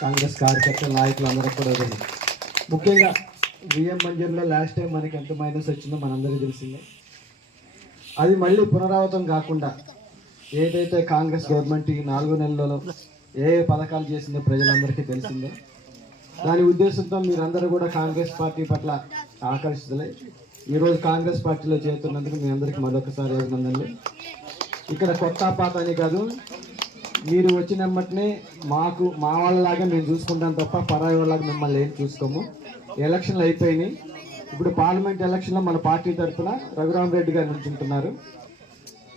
కాంగ్రెస్ కార్యకర్తల నాయకులు అందరూ కూడా వదిలి ముఖ్యంగా విఎం మంజూరులో లాస్ట్ టైం మనకి ఎంత మైనస్ వచ్చిందో మనందరికీ తెలిసిందే. అది మళ్ళీ పునరావృతం కాకుండా ఏదైతే కాంగ్రెస్ గవర్నమెంట్ ఈ నాలుగు నెలలలో ఏ ఏ పథకాలు చేసిందో ప్రజలందరికీ తెలిసిందే. దాని ఉద్దేశంతో మీరందరూ కూడా కాంగ్రెస్ పార్టీ పట్ల ఆకర్షితులై ఈరోజు కాంగ్రెస్ పార్టీలో చేరుతున్నందుకు మీ అందరికీ మరొకసారి అభినందనలు. ఇక్కడ కొత్త పాత అని కాదు మీరు వచ్చిన మాకు మా వాళ్ళలాగా మేము చూసుకుంటాం తప్ప పరాయి వాళ్ళగా మిమ్మల్ని ఏం చూసుకోము. ఎలక్షన్లు అయిపోయినాయి. ఇప్పుడు పార్లమెంట్ ఎలక్షన్లో మన పార్టీ తరఫున రఘురామ్ రెడ్డి గారు నుంచుంటున్నారు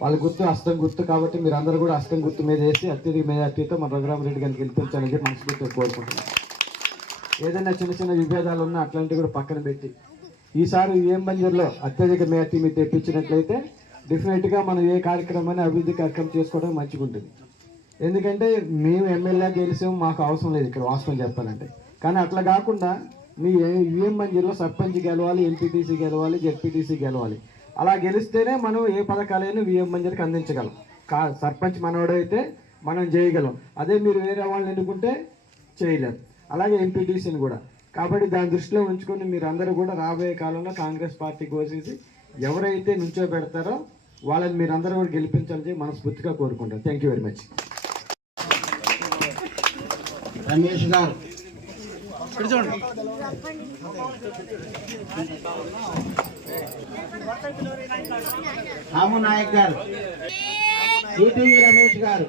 వాళ్ళ గుర్తు హస్తం గుర్తు కాబట్టి మీరు అందరూ కూడా హస్తం గుర్తు మీద వేసి అత్యధిక మెజార్టీతో మన రఘురామ్ రెడ్డి గారిని గెలిపించాలని చెప్పి మనస్ఫూర్తిగా కోరుకుంటున్నాను ఏదైనా చిన్న చిన్న విభేదాలు ఉన్నా అట్లాంటివి కూడా పక్కన పెట్టి ఈసారి ఏం బంజర్లో అత్యధిక మెజార్టీ మీరు తెప్పించినట్లయితే డెఫినెట్గా మనం ఏ కార్యక్రమాన్ని అభివృద్ధి కార్యక్రమం చేసుకోవడం మంచిగా ఉంటుంది ఎందుకంటే మేము ఎమ్మెల్యే గెలిచాం మాకు అవసరం లేదు ఇక్కడ వాస్తవం చెప్పాలంటే. కానీ అట్లా కాకుండా మీ యుఎం మంజీలో సర్పంచ్ గెలవాలి ఎంపీటీసీ గెలవాలి జెడ్పీటీసీ గెలవాలి. అలా గెలిస్తేనే మనం ఏ పథకాలైనా విఎం మంజీలకు అందించగలం. కా సర్పంచ్ మనవాడైతే మనం చేయగలం. అదే మీరు వేరే వాళ్ళని ఎన్నుకుంటే చేయలేరు అలాగే ఎంపీటీసీని కూడా. కాబట్టి దాని దృష్టిలో ఉంచుకొని మీరు అందరూ కూడా రాబోయే కాలంలో కాంగ్రెస్ పార్టీ కోసేసి ఎవరైతే నుంచో పెడతారో వాళ్ళని మీరందరూ కూడా గెలిపించాలని మనస్ఫూర్తిగా కోరుకుంటాం. Thank you very much Ramesh garu. Ramu Nayak garu. ETV Ramesh garu.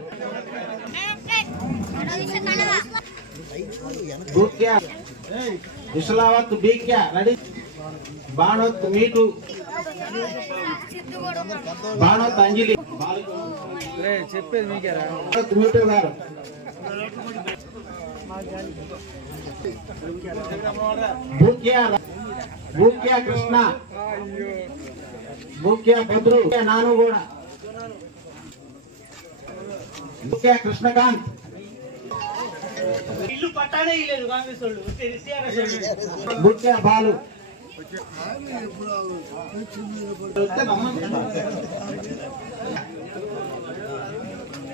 Vislavath బీక్యా. Ready. Banoth మీటు. బాణోత్ అంజలి. చెప్పేది బాణోత్ మీటు గారు. ಬೂಕ್ಯ ಬೂಕ್ಯ ಕೃಷ್ಣ ಬೂಕ್ಯ ಭದ್ರು ನಾನುಗೌಡ ಬೂಕ್ಯ ಕೃಷ್ಣಕಾಂತ್ ಇಲ್ಲೂ ಪಟ್ಟಾಣೆ ಇಲ್ಲ ಕಾಂಗ್ರೆಸ್ ಒಳ್ಳು ಬೂಕ್ಯ ಬಾಲು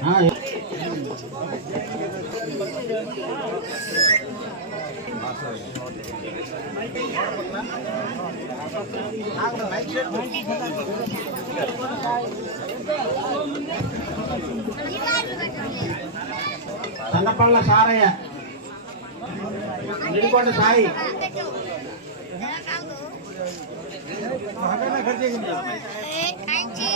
ಹಾ వాళ్ళు. భూక్యా బాలు ఆ, సన్నపళ్ళ సారయ్య నిడికొండ సాయి కాంచి